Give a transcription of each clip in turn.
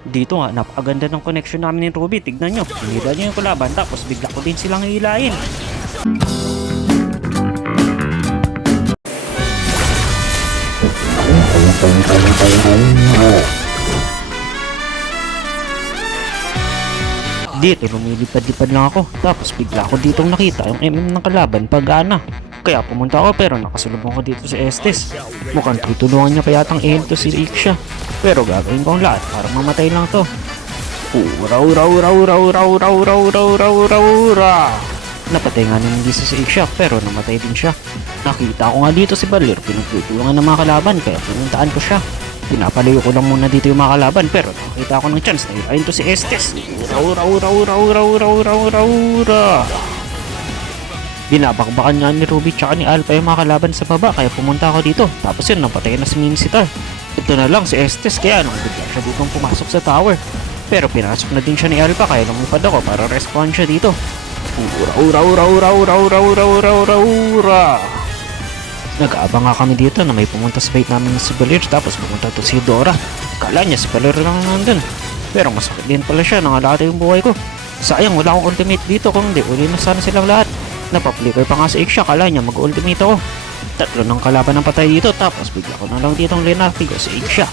Dito nga, napakaganda ng connection namin ni Ruby. Tignan nyo, hinila niya yung kalaban tapos bigla ko din silang hilahin. Dito, lumilipad-lipad lang ako. Tapos bigla ko ditong nakita yung MM ng kalaban pagana. Kaya pumunta ako pero nakasulubong ko dito si Estes. Mukhang tutulungan niya kaya tang to si Iksha. Pero gagawin ko ang lahat para mamatay lang to. Ura. Napatay nga naman dito si Iksha pero namatay din siya. Nakita ko nga dito si Balir pinagtutulungan ng mga kalaban kaya pinuntaan ko siya. Pinapalayo ko lang muna dito yung mga kalaban pero nakita ko ng chance na ilayin to si Estes. Ura. Binabakbakan nga ni Ruby tsaka ni Alpha yung mga kalaban sa baba kaya pumunta ako dito. Tapos yun, napatay na si Minisitar. Ito na lang si Estes kaya nung bigla siya dito pumasok sa tower. Pero pinasok na din siya ni Alpha kaya lumipad ako para respond siya dito. Ura. Nag-aabang nga kami dito na may pumunta sa bait namin si Balir tapos pumunta to si Dora. Kala niya si Balir lang nandun. Pero masakit din pala siya, nangalata yung buhay ko. Sayang wala akong ultimate dito kung hindi uli na sana silang lahat. Napaplikay pa nga sa Iksha, kala niya mag-ultimate ako. Tatlo ng kalaban ng patay dito tapos bigla ko na lang ditong linartigo sa Iksha.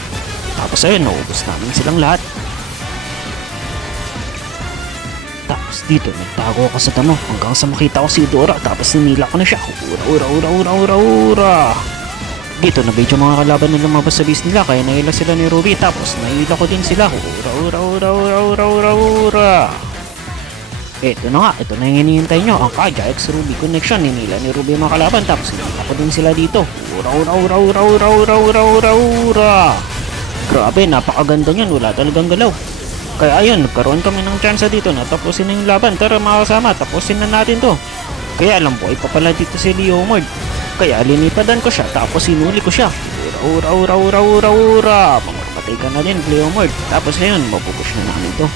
Tapos ayun, naubos namin silang lahat. Tapos dito, nagtago ako sa damo hanggang sa makita ko si Dora tapos sinila ko na siya. Ura. Dito, nabait yung mga kalaban na lumabas sa base nila kaya naila sila ni Ruby tapos naila ko din sila. Ura. Ito na nga, ito na yung hinihintay nyo. Ang Kaja X Ruby connection. Ninila ni Ruby yung mga kalaban tapos hinila ko din sila dito. Ura. Grabe, napakaganda nyan. Wala talagang galaw. Kaya ayun, nagkaroon kami ng chance dito na tapusin na yung laban. Tara mga kasama, tapusin na natin to. Kaya alam buhay pa pala dito si Leomord. Kaya linipadan ko siya tapos sinuli ko siya. Ura. Mamapatay ka na din Leomord. Tapos na yun, mapupush na namin to.